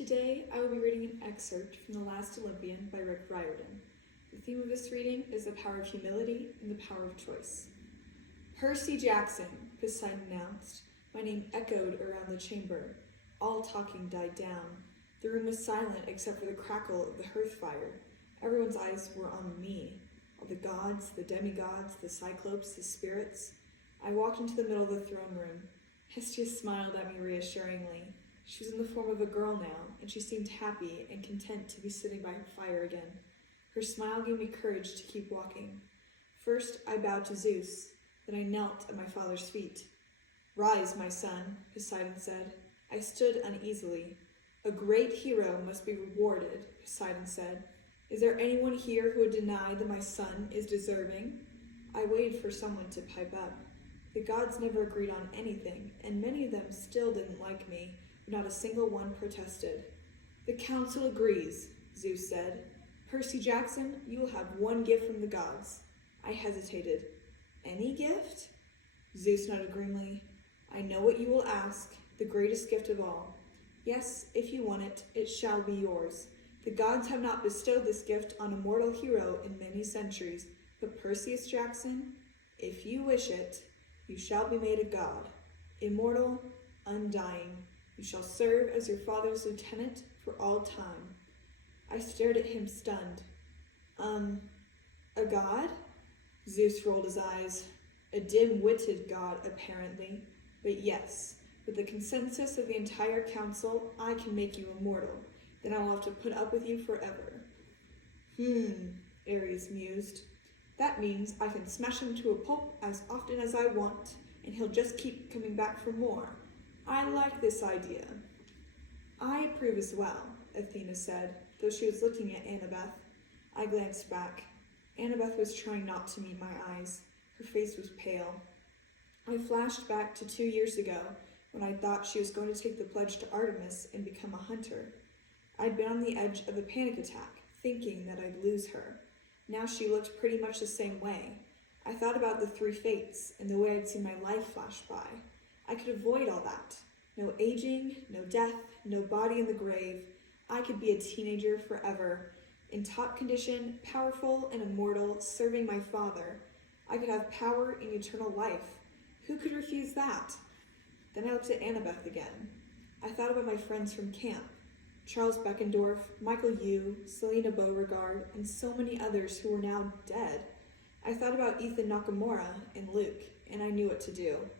Today, I will be reading an excerpt from The Last Olympian by Rick Riordan. The theme of this reading is the power of humility and the power of choice. "Percy Jackson," Poseidon announced. My name echoed around the chamber. All talking died down. The room was silent except for the crackle of the hearth fire. Everyone's eyes were on me. All the gods, the demigods, the cyclopes, the spirits. I walked into the middle of the throne room. Hestia smiled at me reassuringly. She was in the form of a girl now, and she seemed happy and content to be sitting by her fire again. Her smile gave me courage to keep walking. First, I bowed to Zeus. Then I knelt at my father's feet. "Rise, my son," Poseidon said. I stood uneasily. "A great hero must be rewarded," Poseidon said. "Is there anyone here who would deny that my son is deserving?" I waited for someone to pipe up. The gods never agreed on anything, and many of them still didn't like me, but not a single one protested. "The council agrees," Zeus said. "Percy Jackson, you will have one gift from the gods." I hesitated. "Any gift?" Zeus nodded grimly. "I know what you will ask, the greatest gift of all. Yes, if you want it, it shall be yours. The gods have not bestowed this gift on a mortal hero in many centuries, but Perseus Jackson, if you wish it, you shall be made a god, immortal, undying. You shall serve as your father's lieutenant for all time." I stared at him stunned. A god?" Zeus rolled his eyes. "A dim-witted god, apparently. But yes, with the consensus of the entire council, I can make you immortal. Then I will have to put up with you forever." Ares mused. "That means I can smash him to a pulp as often as I want, and he'll just keep coming back for more. I like this idea." "I approve as well," Athena said, though she was looking at Annabeth. I glanced back. Annabeth was trying not to meet my eyes. Her face was pale. I flashed back to 2 years ago, when I thought she was going to take the pledge to Artemis and become a hunter. I'd been on the edge of a panic attack, thinking that I'd lose her. Now she looked pretty much the same way. I thought about the 3 fates and the way I'd seen my life flash by. I could avoid all that. No aging, no death, no body in the grave. I could be a teenager forever, in top condition, powerful and immortal, serving my father. I could have power in eternal life. Who could refuse that? Then I looked at Annabeth again. I thought about my friends from camp. Charles Beckendorf, Michael Yu, Selena Beauregard, and so many others who were now dead. I thought about Ethan Nakamura and Luke, and I knew what to do.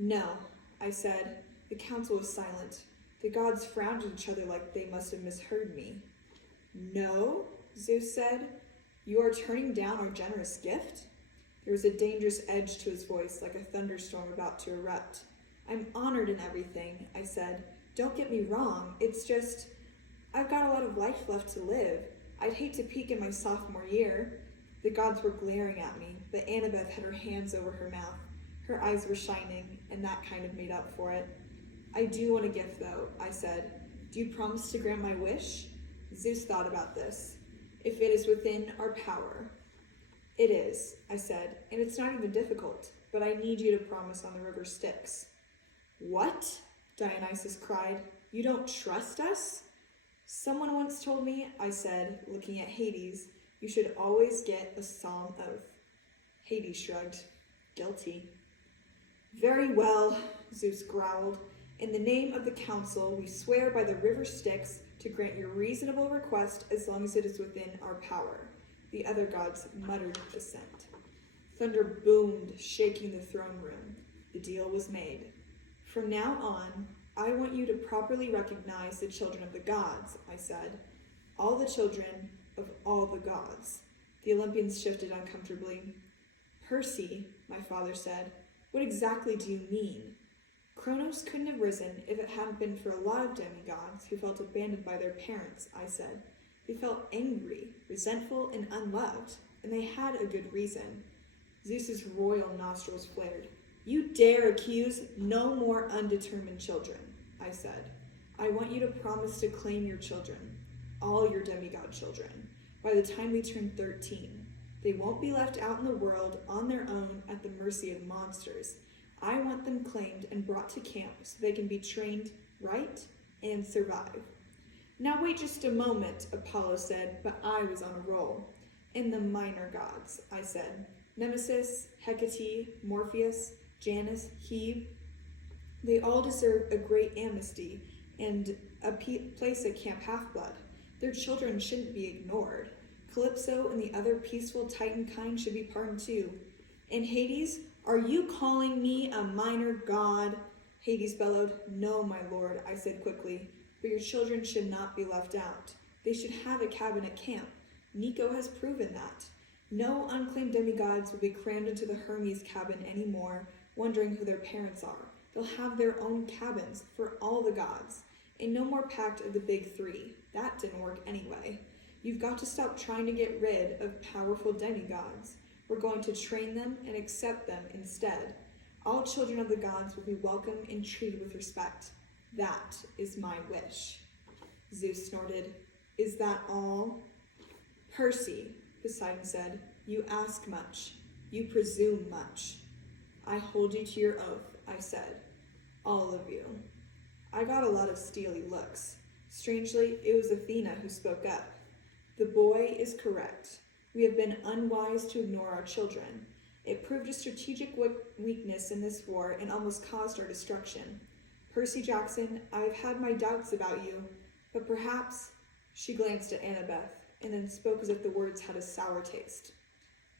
"No," I said. The council was silent. The gods frowned at each other like they must have misheard me. "No?" Zeus said. "You are turning down our generous gift?" There was a dangerous edge to his voice, like a thunderstorm about to erupt. "I'm honored and everything," I said. "Don't get me wrong, it's just, I've got a lot of life left to live. I'd hate to peak in my sophomore year." The gods were glaring at me, but Annabeth had her hands over her mouth. Her eyes were shining, and that kind of made up for it. "I do want a gift, though," I said. "Do you promise to grant my wish?" Zeus thought about this. "If it is within our power." "It is," I said, "and it's not even difficult, but I need you to promise on the river Styx." "What?" Dionysus cried. "You don't trust us?" "Someone once told me," I said, looking at Hades, "you should always get a solemn oath." Hades shrugged. "Guilty." "Very well," Zeus growled. "In the name of the council, we swear by the river Styx to grant your reasonable request as long as it is within our power." The other gods muttered assent. Thunder boomed, shaking the throne room. The deal was made. "From now on, I want you to properly recognize the children of the gods," I said. "All the children of all the gods." The Olympians shifted uncomfortably. "Percy," my father said, "what exactly do you mean?" "Kronos couldn't have risen if it hadn't been for a lot of demigods who felt abandoned by their parents," I said. "They felt angry, resentful, and unloved, and they had a good reason." Zeus's royal nostrils flared. "You dare accuse no more undetermined children," I said. "I want you to promise to claim your children, all your demigod children, by the time they turn 13. They won't be left out in the world on their own at the mercy of monsters. I want them claimed and brought to camp so they can be trained right and survive." Now wait just a moment, Apollo said, but I was on a roll. And the minor gods, I said. Nemesis, Hecate, Morpheus, Janus, Hebe. They all deserve a great amnesty and a place at Camp Half-Blood. Their children shouldn't be ignored. Calypso and the other peaceful Titan kind should be pardoned too. And Hades, are you calling me a minor god? Hades bellowed. No, my lord, I said quickly, but your children should not be left out. They should have a cabin at camp. Nico has proven that. No unclaimed demigods will be crammed into the Hermes cabin anymore, wondering who their parents are. They'll have their own cabins for all the gods. And no more pact of the big three. That didn't work anyway. You've got to stop trying to get rid of powerful demigods. We're going to train them and accept them instead. All children of the gods will be welcomed and treated with respect. That is my wish. Zeus snorted. Is that all? Percy, Poseidon said, you ask much. You presume much. I hold you to your oath, I said. All of you. I got a lot of steely looks. Strangely, it was Athena who spoke up. The boy is correct. We have been unwise to ignore our children. It proved a strategic weakness in this war and almost caused our destruction. Percy Jackson, I have had my doubts about you, but perhaps, she glanced at Annabeth and then spoke as if the words had a sour taste.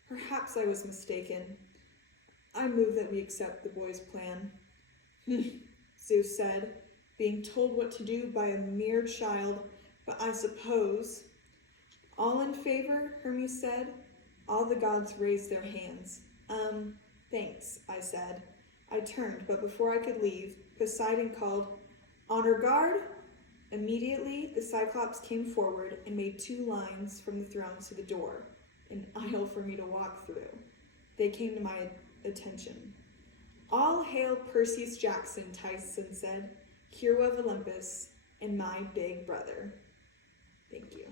Perhaps I was mistaken. I move that we accept the boy's plan. Zeus said, being told what to do by a mere child, but I suppose. All in favor, Hermes said. All the gods raised their hands. Thanks, I said. I turned, but before I could leave, Poseidon called, Honor guard! Immediately, the Cyclops came forward and made 2 lines from the throne to the door, an aisle for me to walk through. They came to my attention. All hail Perseus Jackson, Tyson said, hero of Olympus, and my big brother. Thank you.